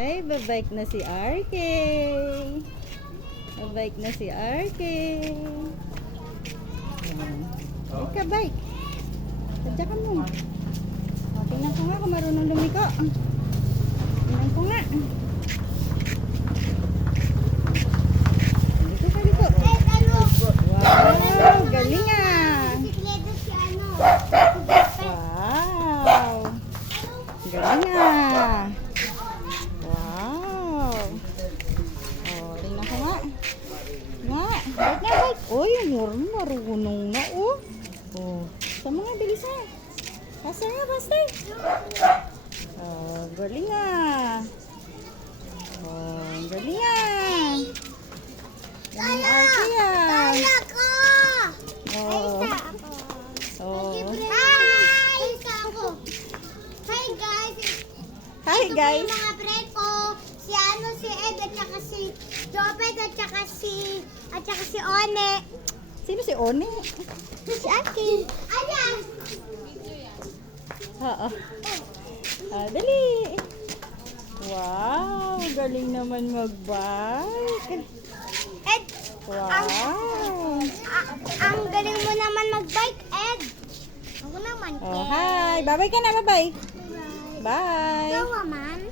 Ay, babike na si RK. Babike na si RK. Ay, ka-bike. Sadya ka mo. Tingnan ko nga kung marunong lumiko. Tingnan ko nga. Dito ka, dito. Wow, galing ah. Wow. Galing ah. Wow. Oh, tingnan ko nga. Nga, bike na bike. Uy, marunong na oh. Oh, sa mga bilisan. Basta nga, basta. Oh, galing ah. Oh, galing ah. Galing RK ah. Oh. Oh. Hi guys. Mga friend ko, si Ed at saka si Jopet at saka si One. Sino si One? Si Aki. Ayan. Oo. Ah, dali. Wow, galing naman mag-bike. Ed, Wow. ang galing mo naman mag-bike, Ed. Ako naman, Oh, hi. Bye-bye ka na, bye-bye. Bye. Ikaw, man.